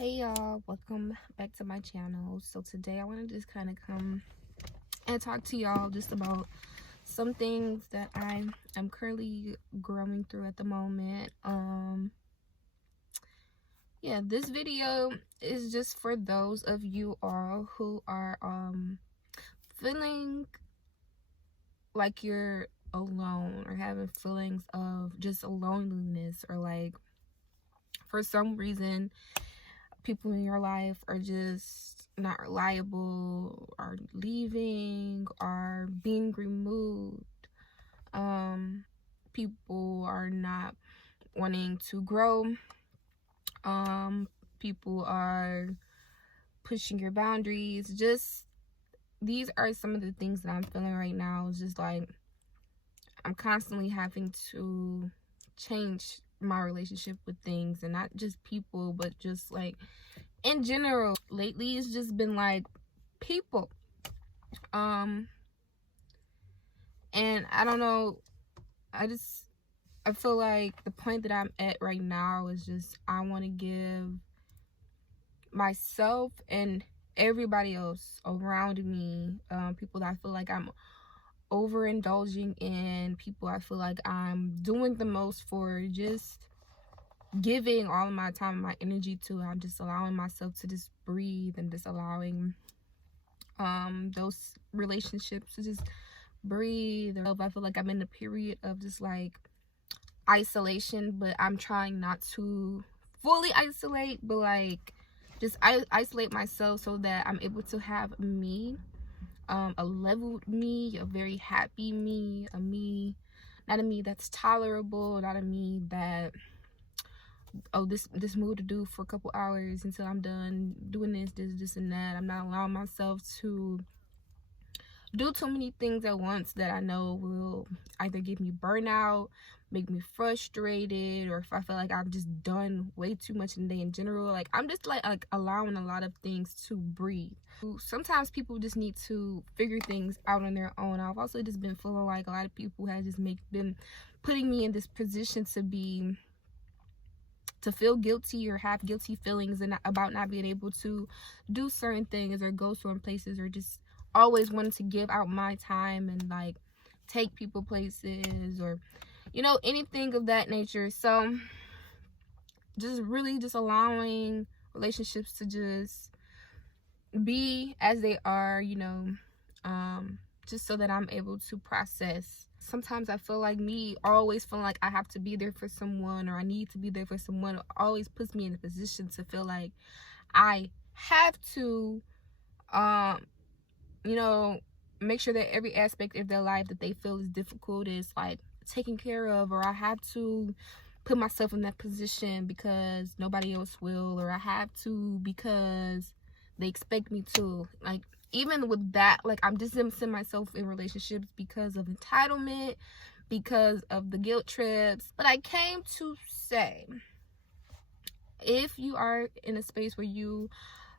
Hey y'all, welcome back to my channel. So today I want to just kind of come and talk to y'all just about some things that I am currently growing through at the moment. Yeah, this video is just for those of you all who are feeling like you're alone or having feelings of just loneliness, or like for some reason people in your life are just not reliable, are leaving, are being removed. People are not wanting to grow. People are pushing your boundaries. Just these are some of the things that I'm feeling right now. It's just like I'm constantly having to change my relationship with things, and not just people, but just like in general. Lately it's just been like people, and I don't know, I feel like the point that I'm at right now is just I want to give myself and everybody else around me, people that I feel like I'm overindulging in, people I feel like I'm doing the most for, just giving all of my time and my energy to. I'm just allowing myself to just breathe, and just allowing those relationships to just breathe. Or I feel like I'm in a period of just like isolation, but I'm trying not to fully isolate, but like just isolate myself so that I'm able to have me, a leveled me, a very happy me, a me, not a me that's tolerable, not a me that, oh, this mood to do for a couple hours until I'm done doing this and that. I'm not allowing myself to do too many things at once that I know will either give me burnout, make me frustrated, or if I feel like I've just done way too much in the day in general. Like I'm just like allowing a lot of things to breathe. Sometimes people just need to figure things out on their own. I've also just been feeling like a lot of people have just been putting me in this position to feel guilty or have guilty feelings and about not being able to do certain things or go certain places, or just always wanting to give out my time and like take people places, or anything of that nature. So just really just allowing relationships to just be as they are, just so that I'm able to process. Sometimes I feel like me always feeling like I have to be there for someone, or I need to be there for someone, always puts me in a position to feel like I have to, um, you know, make sure that every aspect of their life that they feel is difficult is like taken care of, or I have to put myself in that position because nobody else will, or I have to because they expect me to. Like even with that, like I'm distancing myself in relationships because of entitlement, because of the guilt trips. But I came to say, if you are in a space where you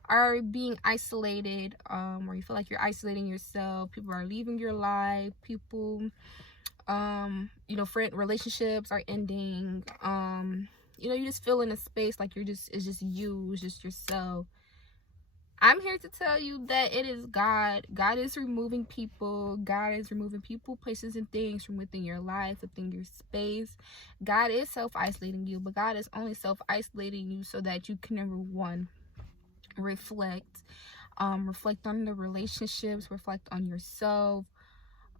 are being isolated, or you feel like you're isolating yourself, people are leaving your life, people, friend relationships are ending, you just feel in a space like it's just you, it's just yourself, I'm here to tell you that it is God. God is removing people. God is removing people, places, and things from within your life, within your space. God is self-isolating you, but God is only self-isolating you so that you can, number one, reflect on the relationships, reflect on yourself,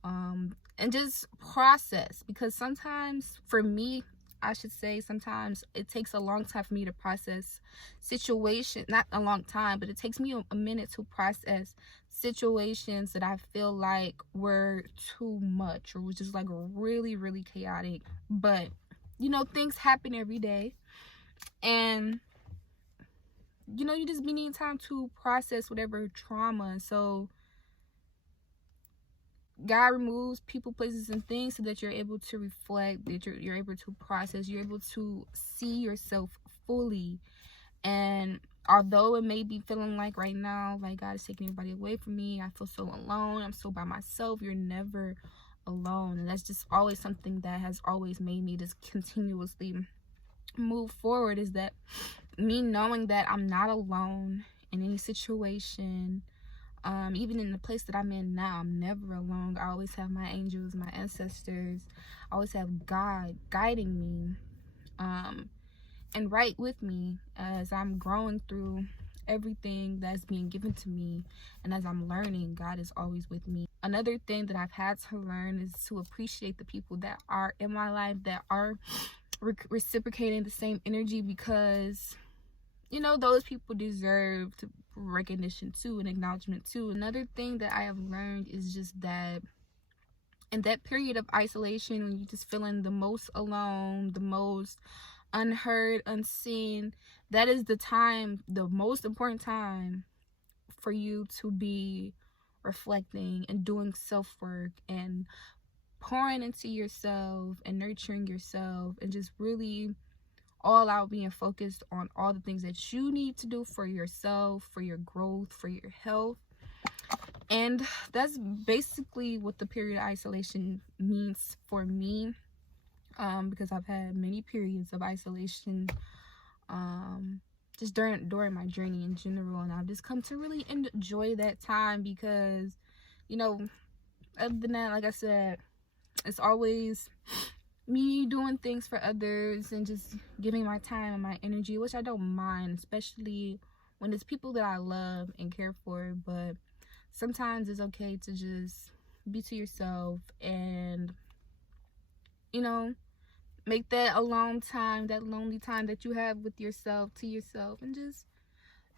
and just process. Because sometimes, for me, I should say, sometimes it takes a long time for me to process situation. Not a long time, but it takes me a minute to process situations that I feel like were too much, or was just like really, really chaotic. But things happen every day, and you just be needing time to process whatever trauma. So God removes people, places, and things so that you're able to reflect, that you're able to process, you're able to see yourself fully. And although it may be feeling like right now, like God is taking everybody away from me, I feel so alone, I'm so by myself, you're never alone. And that's just always something that has always made me just continuously move forward is that me knowing that I'm not alone in any situation. Even in the place that I'm in now, I'm never alone. I always have my angels, my ancestors. I always have God guiding me, and right with me as I'm growing through everything that's being given to me, and as I'm learning, God is always with me. Another thing that I've had to learn is to appreciate the people that are in my life, that are reciprocating the same energy, because those people deserve to recognition too and acknowledgement too. Another thing that I have learned is just that in that period of isolation, when you're just feeling the most alone, the most unheard, unseen, that is the time, the most important time for you to be reflecting and doing self-work and pouring into yourself and nurturing yourself, and just really all out being focused on all the things that you need to do for yourself, for your growth, for your health. And that's basically what the period of isolation means for me, because I've had many periods of isolation just during my journey in general, and I've just come to really enjoy that time, because other than that, like I said, it's always me doing things for others and just giving my time and my energy, which I don't mind, especially when it's people that I love and care for. But sometimes it's okay to just be to yourself and make that alone time, that lonely time that you have with yourself, to yourself, and just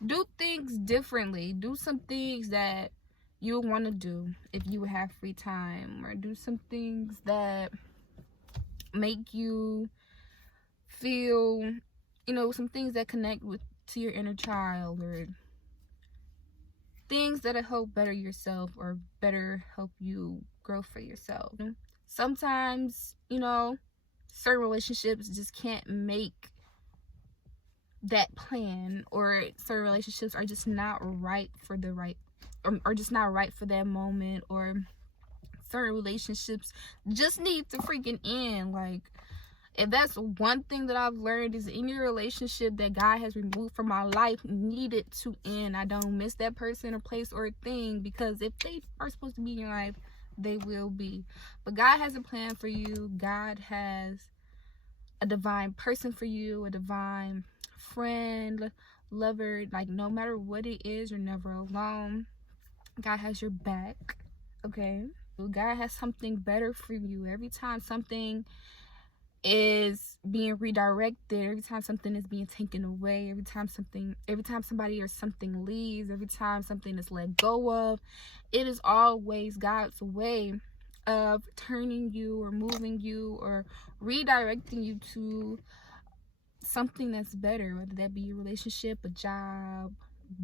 do things differently. Do some things that you want to do if you have free time, or do some things that make you feel, some things that connect to your inner child, or things that help better yourself or better help you grow for yourself. Sometimes, certain relationships just can't make that plan, or certain relationships are just not right for or just not right for that moment, or certain relationships just need to freaking end. Like, if that's one thing that I've learned, is any relationship that God has removed from my life needed to end. I don't miss that person or place or thing, because if they are supposed to be in your life, they will be. But God has a plan for you. God has a divine person for you, a divine friend, lover. Like, no matter what it is, you're never alone. God has your back, okay? God has something better for you. Every time something is being redirected, every time something is being taken away, every time somebody or something leaves, every time something is let go of, it is always God's way of turning you or moving you or redirecting you to something that's better, whether that be a relationship, a job,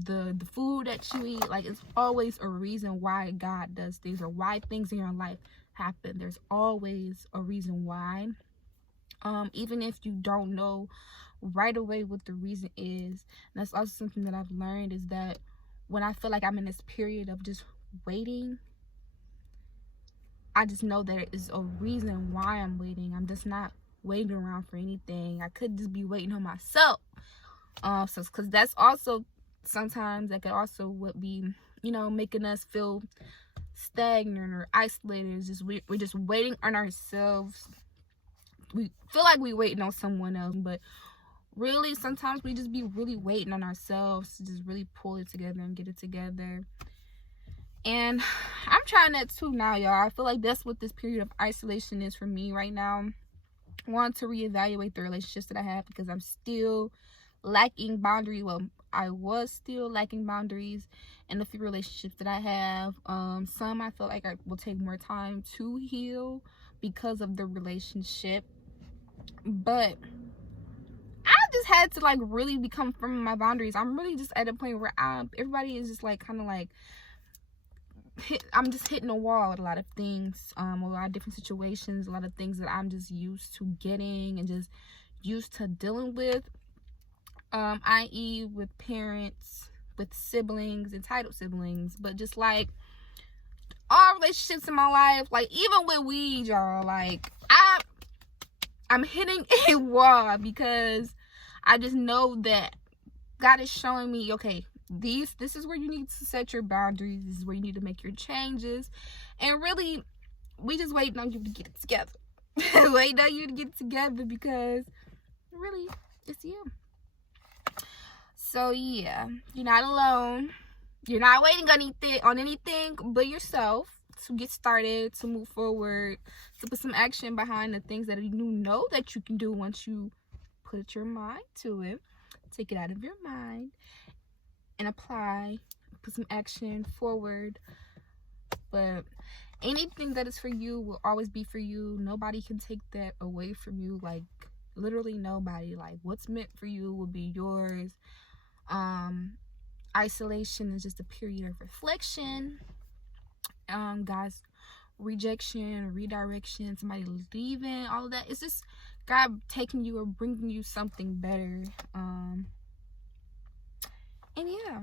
the food that you eat. Like, it's always a reason why God does things, or why things in your life happen. There's always a reason why. Even if you don't know right away what the reason is. And that's also something that I've learned, is that when I feel like I'm in this period of just waiting, I just know that it is a reason why I'm waiting. I'm just not waiting around for anything. I could just be waiting on myself. So because that's also sometimes that could also what be making us feel stagnant or isolated. It's just we're just waiting on ourselves. We feel like we're waiting on someone else, but really sometimes we just be really waiting on ourselves to just really pull it together and get it together. And I'm trying that too now, y'all. I feel like that's what this period of isolation is for me right now. I want to reevaluate the relationships that I have, because I'm still lacking boundaries. Well, I was still lacking boundaries in the few relationships that I have. Some I feel like I will take more time to heal because of the relationship, but I just had to like really become firm in my boundaries. I'm really just at a point where everybody is just like kind of like I'm just hitting a wall with a lot of things, a lot of different situations, a lot of things that I'm just used to getting and just used to dealing with, i.e. with parents, with siblings, entitled siblings, but just like all relationships in my life, like even with weed, y'all, like I'm hitting a wall, because I just know that God is showing me, okay, this is where you need to set your boundaries. This is where you need to make your changes. And really, we just waiting on you to get it together. Waiting on you to get it together, because really, it's you. So yeah, you're not alone. You're not waiting on anything but yourself to get started, to move forward, to put some action behind the things that you know that you can do once you put your mind to it. Take it out of your mind and apply, put some action forward. But anything that is for you will always be for you. Nobody can take that away from you. Like, literally nobody. Like, what's meant for you will be yours. Isolation is just a period of reflection. Guys, rejection, redirection, somebody leaving, all of that, it's just God taking you or bringing you something better. And yeah,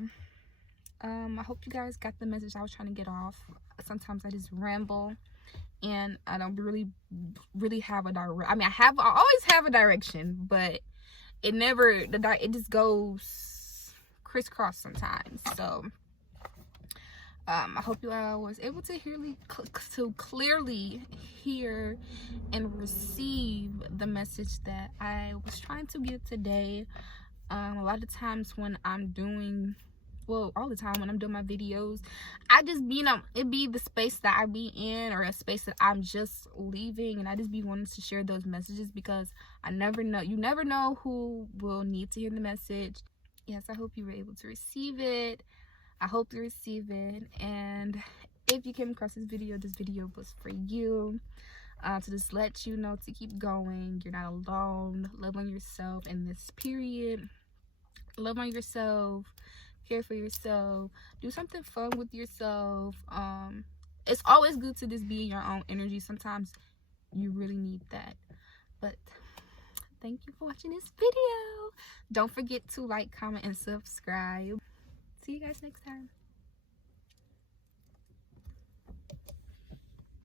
I hope you guys got the message I was trying to get off. Sometimes I just ramble and I don't really have a direct. I mean, I always have a direction, but it just goes crisscross sometimes. So I hope you all was able to clearly hear and receive the message that I was trying to get today. A lot of times when I'm doing, well, all the time when I'm doing my videos, I just it be the space that I be in, or a space that I'm just leaving, and I just be wanting to share those messages, because you never know who will need to hear the message. Yes, I hope you were able to receive it. I hope you receive it. And if you came across this video was for you, to just let you know to keep going. You're not alone. Love on yourself in this period. Love on yourself. Care for yourself. Do something fun with yourself. It's always good to just be in your own energy. Sometimes you really need that. But thank you for watching this video. Don't forget to like, comment, and subscribe. See you guys next time.